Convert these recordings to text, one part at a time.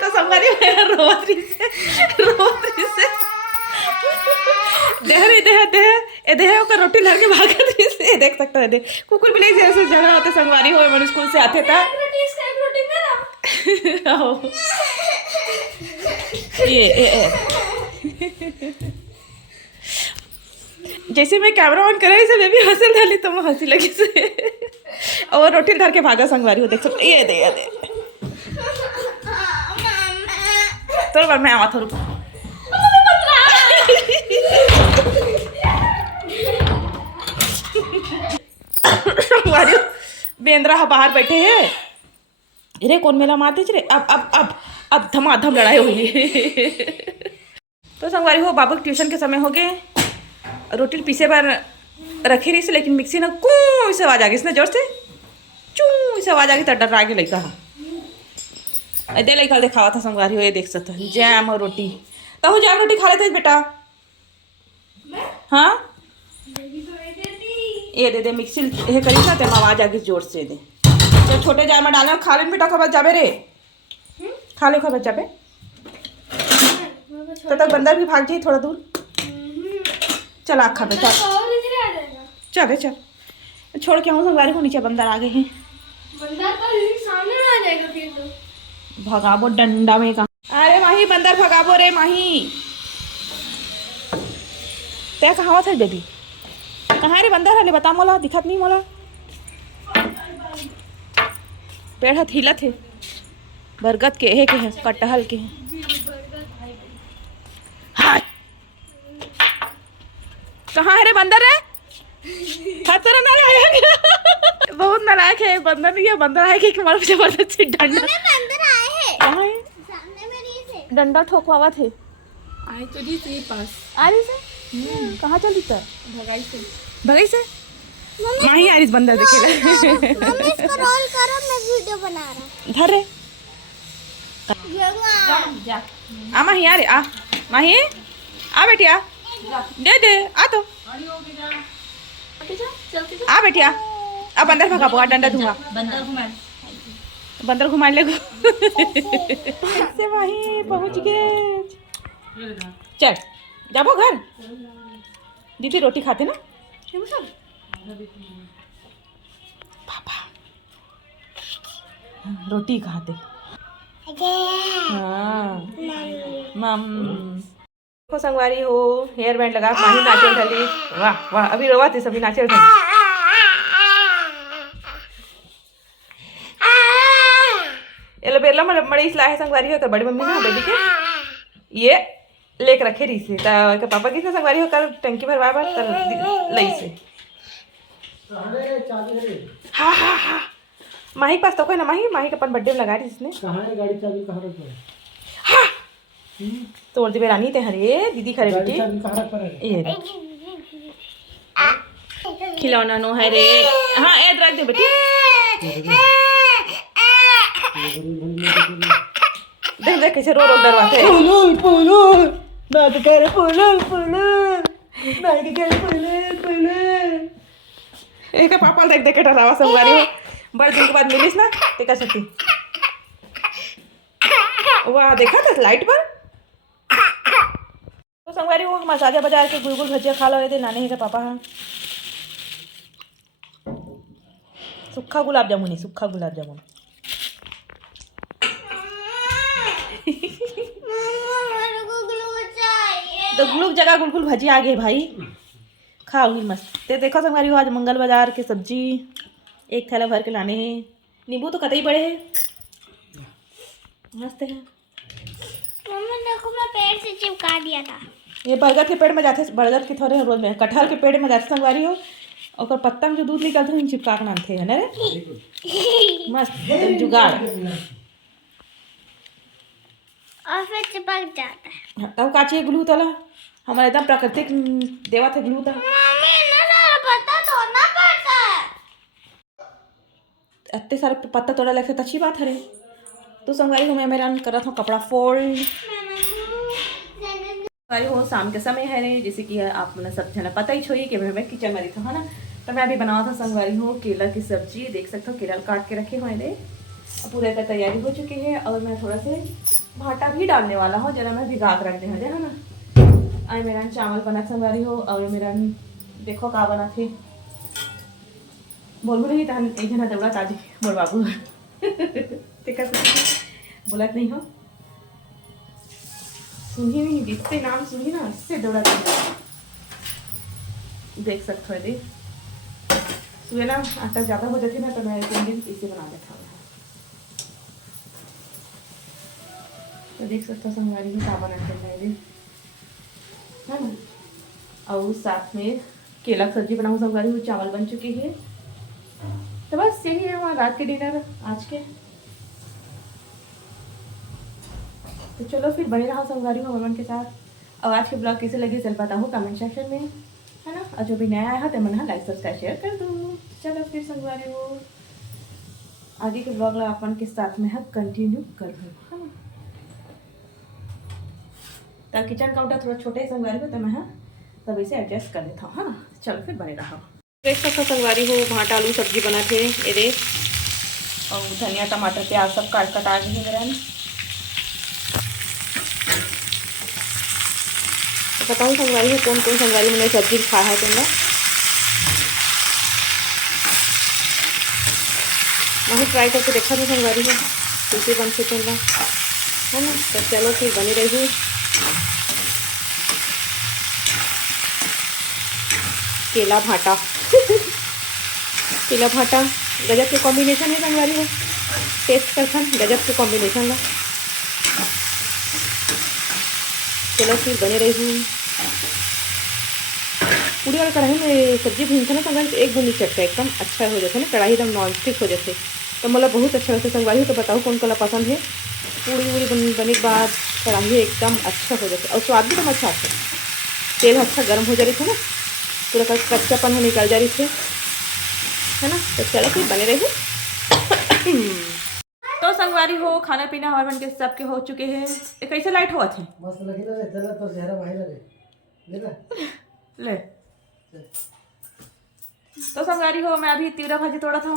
तो संगवारी मेरा रोवत रही से देह रे देह देह ए देह का रोटी लड़ के भागत रही से देख सकते हैं। देख कुकुर भी नहीं जैसे झगड़ा होते संगवारी हो मन स्कूल से आते था। ये जैसे मैं कैमरा ऑन कर रही से मैं भी हंसने डाली तो मैं हंसी लगी से और रोटी धर के भागा संगवारी हो देख सकते। ये दे तो बार मैं आवा थोड़ा संगवारी बेंद्रा बाहर बैठे हैं। अरे कौन मेला मारते रे अब धमाधम लड़ाई हुई है। तो संगवारी हो बाबू ट्यूशन के समय हो गए। रोटी पीछे बार रखी रही से लेकिन मिक्सी ना कूं से आवाज आ गई इसने जोर से चू से आवाज आ गई तो डर आगे लड़का है दे लड़का दिखावा था संगवारी हो। ये देख सकते हो जैम और रोटी तो हो जैम रोटी खा लेते बेटा। हाँ ये दे मिक्सी ये करी ना तेम आवाज आ गई जोर से दे जब छोटे जैम में डालना खा लेन बेटा खबर जाबे रे खा ले खबर जाबे तो तक बंदर भी भाग जाए थोड़ा दूर। चल आखा बेटा चल छोड़ के आऊँ संगवारी को नीचे बंदर आ गए हैं। भगाबो डंडा में कहा अरे माही बंदर भगाबो रे माही ते कहाँ था बेबी कहाँ रे बंदर हले बता मोला दिखत नहीं मोला पेड़ हाथ हिला थे बरगद के है कटहल के हाँ कहाँ है रे बंदर है खतरा नालायक बहुत नालायक है बंदर नहीं है बंदर है कि हमारे जबरदस्ती डंडा बंदर आए हैं कहाँ है सामने में नहीं थे डंडा ठोकवावा थे आए तो जी से पास आ रही से कहाँ चली था भगाई से माही आ रही बंदर देखे मम्मी इसको रोल करो मैं वीडियो बना रहा धर रे हूं। आ माही आ रे आ माही आ बेटी आ दे आ तो आ बेटी आ अब बंदर भगा बुआ डंडा दूंगा बंदर घुमा ले से वहीं पहुंच गए। चल जाबो घर दीदी रोटी खाते ना पापा रोटी खाते हाँ मम को संगवारी हो हेयर बैंड लगा माही नाचल ढली वाह वाह अभी रोवा थे सभी नाचल ढली एलो बेरला मड़ी इसला है संगवारी हो कर बड़ी मम्मी ना बेबी के ये लेक रखे रही से ता पापा की संगवारी हो कर टंकी भरवा बार कर लई से हाँ हाँ हाँ माही पास तो कोई ना माही का अपन बर्थडे में लगा रही इसने कहाँ है गाड़ी चाबी कहाँ रखा है हाँ तोड़ दी बेरानी ते हरे दीदी खरे गाड़ी बेटी चाबी कहाँ रखा है ये खिलौना नो है रे हाँ ऐड रख दे बेटी देख देख कैसे रो रो डरवाते हैं पुलुल पुलुल ना तो कह रहे पुलुल पुलुल ना तो कह रहे पुलुल पुलुल एक पापा देख देख के डरावा संगवारी हो बड़े दिन के बाद मिलिस ना ते का सकती वाह देखा था लाइट पर तो संगवारी हो हम साजा बाजार के गुलगुल भजिया खा लो थे नानी है का पापा हाँ सूखा गुलाब जामुन सूखा गुलाब जामुन तो गुलूब जगह गुलगुल भजिया आ गए भाई खाओगी मस्त ते देखो संगवारी हो आज मंगल बाजार के सब्जी एक थैला भर के लाने हैं नींबू तो कतई बड़े हैं मस्त है। मम्मी देखो मैं पेड़ से चिपका दिया था ये बरगद के पेड़ में जाते बरगद के थोड़े रोज में कटहल के पेड़ में जाते संगवारी हो और पत्ता में जो दूध निकलते हैं चिपका के नाते हैं ना रे मस्त एकदम जुगाड़ और फिर चिपक जाता है। तब काची ग्लू तला हमारे एकदम प्राकृतिक देवा थे ग्लू था मम्मी ना पता तो ना पड़ता है इतने सारे पत्ता तोड़ा लगता तो अच्छी बात है रे। तो संगवारी हो मैं मेरा कर रहा था कपड़ा फोल्ड संगवारी हो शाम के समय है रे जैसे कि आप मैंने सब जना पता ही छोई कि मैं किचन में था है ना तो मैं अभी बनावा था संगवारी हो केला की सब्जी देख सकते हो केला काट के रखे हुए रे पूरे का तैयारी हो चुकी है और मैं थोड़ा से भाटा भी डालने वाला हूँ, जरा मैं भिगा के रख दे है ना। आई मेरा चावल बना संगवारी हो और मेरा देखो का बना थे बोल रही तहन एक जना दौड़ा ताजी मोर बाबू ठीक है बोलत नहीं हो सुनी नहीं जिससे नाम सुनी ना इससे दौड़ा ताजी देख सकते हो। देख सुबह ना आटा ज़्यादा हो जाती ना तो मैं एक दिन इसे बना देता हूँ। तो देख सकते हो संगवारी में का बनाते हैं है ना। और साथ में केला की सब्जी बनाऊँ संगवारी में, चावल बन चुकी है। तो बस यही है हमारा रात के डिनर आज के। तो चलो फिर बने रहा संगवारी हो ममन के साथ। और आज के ब्लॉग कैसे लगे चल पाता हूँ कमेंट सेक्शन में है ना। और जो भी नया आया है तो मन लाइक सब्सक्राइब शेयर कर दो। चलो फिर संगवारी हो आगे के ब्लॉग अपन के साथ में हम कंटिन्यू कर है ना। तो किचन काउंटर थोड़ा छोटे संगवारी हो तो मैं तब इसे एडजस्ट कर लेता हूँ है ना। चलो फिर बने रहा देख सकते संगवारी हो भाटा आलू सब्जी बना थे ये देख। और धनिया टमाटर प्याज सब काट कटा गए मेरा तो बताऊँ संगवारी हो कौन कौन संगवारी मैंने सब्जी खा है तुमने मैं ट्राई करके देखा था संगवारी हो कैसे बन से चल रहा है ना। तो चलो फिर बनी रही केला भाटा केला भाटा गजब के कॉम्बिनेशन है संगवारी हो। टेस्ट करसन गजब के कॉम्बिनेशन ला। चलो फिर बने रही हूँ पूरी वाला कढ़ाई में सब्जी भूनते ना संगवारी एक बूंदी चटका एकदम अच्छा हो जाता है ना। कढ़ाई एकदम नॉन स्टिक हो जाते तो मतलब बहुत अच्छा लगता है संगवारी हो। तो बताओ कौन कौन पसंद है। पूरी वूरी बनने के बाद कढ़ाई एकदम अच्छा हो जाता है और स्वाद भी एकदम अच्छा आता है। तेल अच्छा गर्म हो जा रही थे ना पूरा कच्चापन हो निकल जा रही थे है ना। तो चलो फिर बने रही तो संगवारी हो खाना पीना हमारे बन के सबके हो चुके हैं। कैसे लाइट हुआ थे मस्त लगी ना चला तो चेहरा बाहर लगे देखा ले। तो संगवारी हो मैं अभी तिवरा भाजी तोड़ा था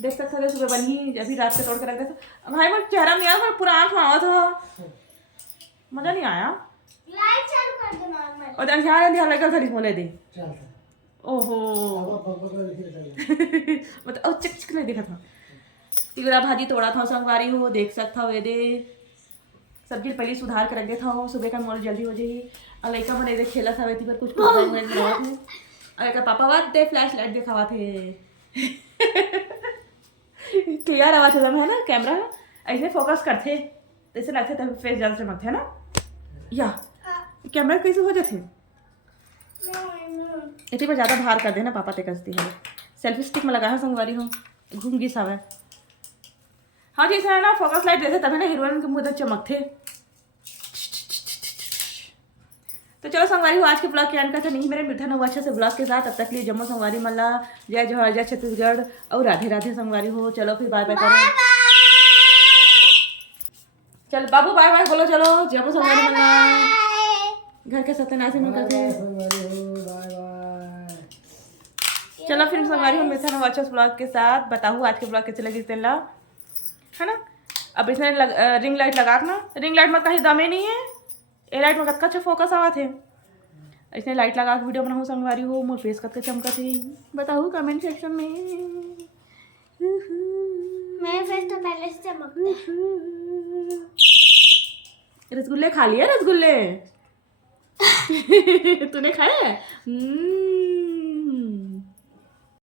देख सकते थे सुबह बनी अभी रात से तोड़ के रख दिया था भाई। मैं चेहरा नहीं आया पूरा आँख में आवा था मजा नहीं आया। लाइट चालू कर दो नॉर्मल और अंधियार अंधियार लगा था मोले दे चलता ओहो अब पकड़ के चल मतलब चिक चिक नहीं दिखा था। तिवरा भाजी तोड़ा था संगवारी हो देख सकता हो ये दे। सब्जी पहले सुधार कर रख देता हूँ सुबह का मोल जल्दी हो जाएगी। और लड़का मैंने इधर खेला था वैसे पर कुछ और एक पापा बात दे फ्लैश लाइट दिखावा थे क्लियर आवाज है ना कैमरा ऐसे फोकस करते ऐसे लगते तब फेस ज़्यादा चमकते है ना। या कैमरा कैसे हो जाते इतनी पर ज़्यादा भार कर देना पापा ते कसती है। सेल्फी स्टिक में लगा है संगवारी हो घूम गई सब है। हाँ जी सर ना फोकस लाइट देते तभी ना हीरोइन के मुँह चमकते। तो चलो संगवारी हो आज के ब्लॉग के एंड करते नहीं मेरे मिठा नवा अच्छे से ब्लॉग के साथ। अब तक लिए जम्मू संगवारी मल्ला जय जोहर जय छत्तीसगढ़ और राधे राधे संगवारी हो। चलो फिर बाय बाय करो चल बाबू बाय बाय बोलो। चलो जम्मू संगवारी मल्ला घर के सत्यनाशी में करते चलो फिर संगवारी हो मिठा नवा अच्छे ब्लॉग के साथ बताऊँ आज के ब्लॉग कैसे लगी तेला है ना। अब इसमें रिंग लाइट लगा ना रिंग लाइट में कहीं दमे नहीं है ए लाइट में कतना अच्छा फोकस आवा थे। इसने लाइट लगा के वीडियो बनाऊँ संगवारी हो मोर फेस कतका चमका थे बताऊँ कमेंट सेक्शन में। मेरे फेस तो पहले से चमकता रसगुल्ले खा लिए रसगुल्ले तूने खाए